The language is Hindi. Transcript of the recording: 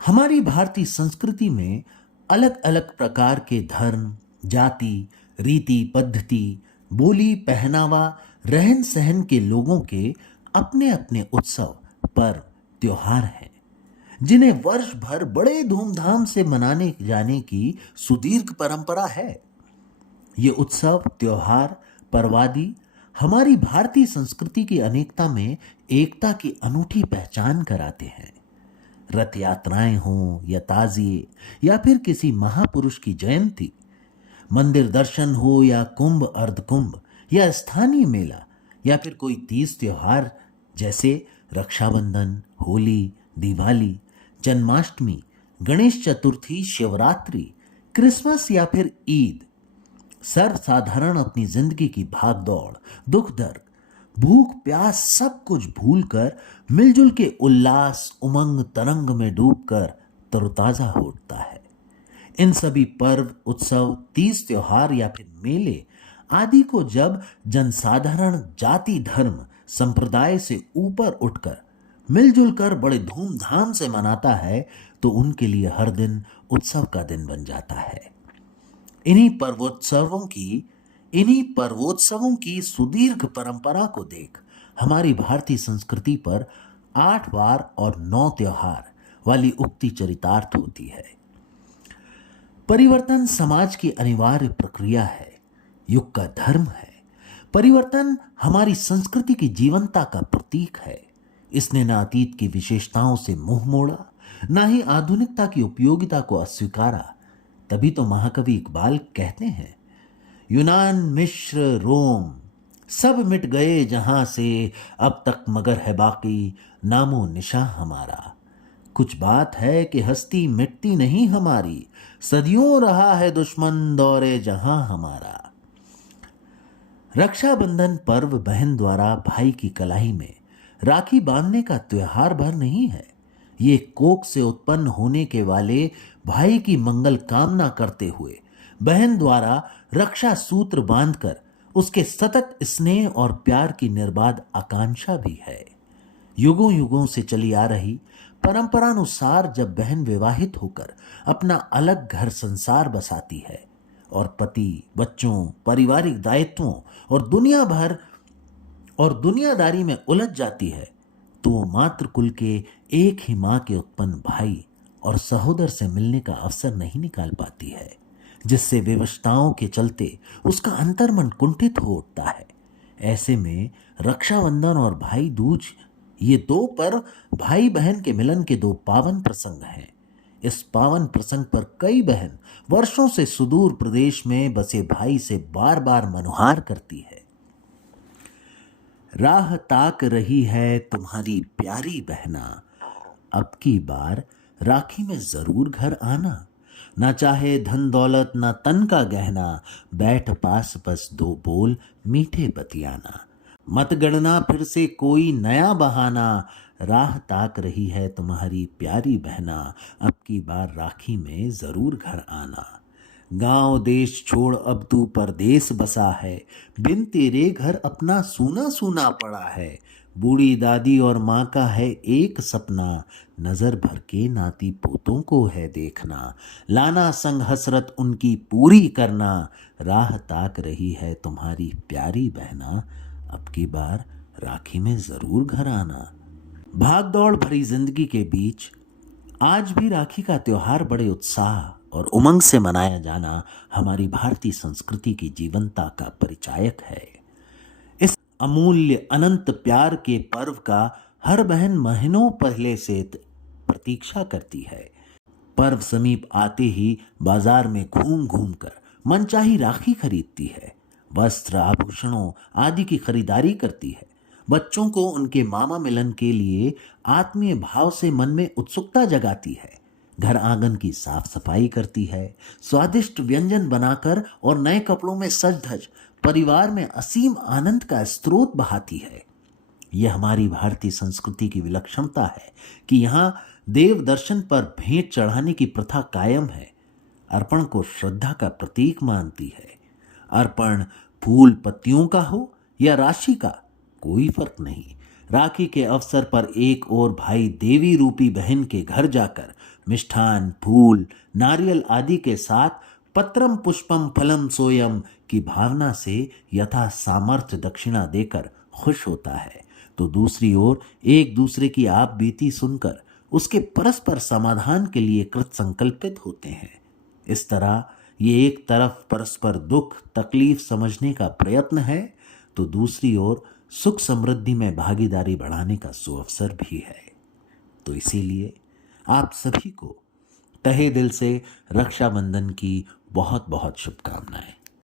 हमारी भारतीय संस्कृति में अलग अलग प्रकार के धर्म, जाति, रीति, पद्धति, बोली, पहनावा, रहन सहन के लोगों के अपने अपने उत्सव, पर्व, त्योहार हैं जिन्हें वर्ष भर बड़े धूमधाम से मनाने जाने की सुदीर्घ परंपरा है। ये उत्सव, त्योहार, पर्वादि हमारी भारतीय संस्कृति की अनेकता में एकता की अनूठी पहचान कराते हैं। रथ यात्राएं हों या ताजिए या फिर किसी महापुरुष की जयंती, मंदिर दर्शन हो या कुंभ अर्धकुंभ या स्थानीय मेला या फिर कोई तीज त्योहार जैसे रक्षाबंधन, होली, दिवाली, जन्माष्टमी, गणेश चतुर्थी, शिवरात्रि, क्रिसमस या फिर ईद, सर्वसाधारण अपनी जिंदगी की भागदौड़, दुख दर्द, भूख प्यास सब कुछ भूलकर मिलजुल के उल्लास उमंग तरंग में डूबकर तरोताजा हो उठता है। इन सभी पर्व, उत्सव, तीज त्योहार या फिर मेले आदि को जब जनसाधारण जाति धर्म संप्रदाय से ऊपर उठकर मिलजुल कर बड़े धूमधाम से मनाता है तो उनके लिए हर दिन उत्सव का दिन बन जाता है। इन्हीं पर्वोत्सवों की सुदीर्घ परंपरा को देख हमारी भारतीय संस्कृति पर 8 वार और 9 त्योहार वाली उक्ति चरितार्थ होती है। परिवर्तन समाज की अनिवार्य प्रक्रिया है, युग का धर्म है। परिवर्तन हमारी संस्कृति की जीवंतता का प्रतीक है। इसने न अतीत की विशेषताओं से मुंह मोड़ा, न ही आधुनिकता की उपयोगिता को अस्वीकारा। तभी तो महाकवि इकबाल कहते हैं, यूनान, मिस्र, रोम सब मिट गए जहां से, अब तक मगर है बाकी नामो निशा हमारा। कुछ बात है कि हस्ती मिटती नहीं हमारी, सदियों रहा है दुश्मन दौरे जहां हमारा। रक्षाबंधन पर्व बहन द्वारा भाई की कलाई में राखी बांधने का त्योहार भर नहीं है। ये कोख से उत्पन्न होने के वाले भाई की मंगल कामना करते हुए बहन द्वारा रक्षा सूत्र बांधकर उसके सतत स्नेह और प्यार की निर्बाध आकांक्षा भी है। युगों युगों से चली आ रही परंपरानुसार जब बहन विवाहित होकर अपना अलग घर संसार बसाती है और पति, बच्चों, पारिवारिक दायित्वों और दुनियादारी में उलझ जाती है तो वो मातृकुल के एक ही मां के उत्पन्न भाई और सहोदर से मिलने का अवसर नहीं निकाल पाती है, जिससे विवशताओं के चलते उसका अंतर्मन कुंठित हो उठता है। ऐसे में रक्षाबंधन और भाई दूज, ये दो पर्व भाई बहन के मिलन के दो पावन प्रसंग हैं। इस पावन प्रसंग पर कई बहन वर्षों से सुदूर प्रदेश में बसे भाई से बार बार मनुहार करती है, राह ताक रही है तुम्हारी प्यारी बहना, अब की बार राखी में जरूर घर आना। ना चाहे धन दौलत ना तन का गहना, बैठ पास बस दो बोल मीठे बतियाना। मत गणना फिर से कोई नया बहाना, राह ताक रही है तुम्हारी प्यारी बहना, अब की बार राखी में जरूर घर आना। गांव देश छोड़ अब तू परदेस बसा है, बिन तेरे घर अपना सूना सूना पड़ा है। बूढ़ी दादी और माँ का है एक सपना, नजर भर के नाती पोतों को है देखना। लाना संग हसरत उनकी पूरी करना, राह ताक रही है तुम्हारी प्यारी बहना, अब की बार राखी में जरूर घर आना। भाग दौड़ भरी जिंदगी के बीच आज भी राखी का त्योहार बड़े उत्साह और उमंग से मनाया जाना हमारी भारतीय संस्कृति की जीवंतता का परिचायक है। इस अमूल्य अनंत प्यार के पर्व का हर बहन महीनों पहले से प्रतीक्षा करती है। पर्व समीप आते ही बाजार में घूम घूम कर मनचाही राखी खरीदती है, वस्त्र आभूषणों आदि की खरीदारी करती है। बच्चों को उनके मामा मिलन के लिए आत्मीय भाव से मन में उत्सुकता जगाती है। घर आंगन की साफ सफाई करती है, स्वादिष्ट व्यंजन बनाकर और नए कपड़ों में सज धज परिवार में असीम आनंद का स्रोत बहाती है। यह हमारी भारतीय संस्कृति की विलक्षणता है कि यहाँ देव दर्शन पर भेंट चढ़ाने की प्रथा कायम है। अर्पण को श्रद्धा का प्रतीक मानती है। अर्पण फूल पत्तियों का हो या राशि का, कोई फर्क नहीं। राखी के अवसर पर एक और भाई देवी रूपी बहन के घर जाकर मिष्ठान, फूल, नारियल आदि के साथ पत्रम पुष्पम फलम सोयम की भावना से यथा सामर्थ्य दक्षिणा देकर खुश होता है, तो दूसरी ओर एक दूसरे की आप बीती सुनकर उसके परस्पर समाधान के लिए कृत संकल्पित होते हैं। इस तरह ये एक तरफ परस्पर दुख तकलीफ समझने का प्रयत्न है, तो दूसरी ओर सुख समृद्धि में भागीदारी बढ़ाने का सुअवसर भी है। तो इसीलिए आप सभी को तहे दिल से रक्षाबंधन की बहुत बहुत शुभकामनाएं।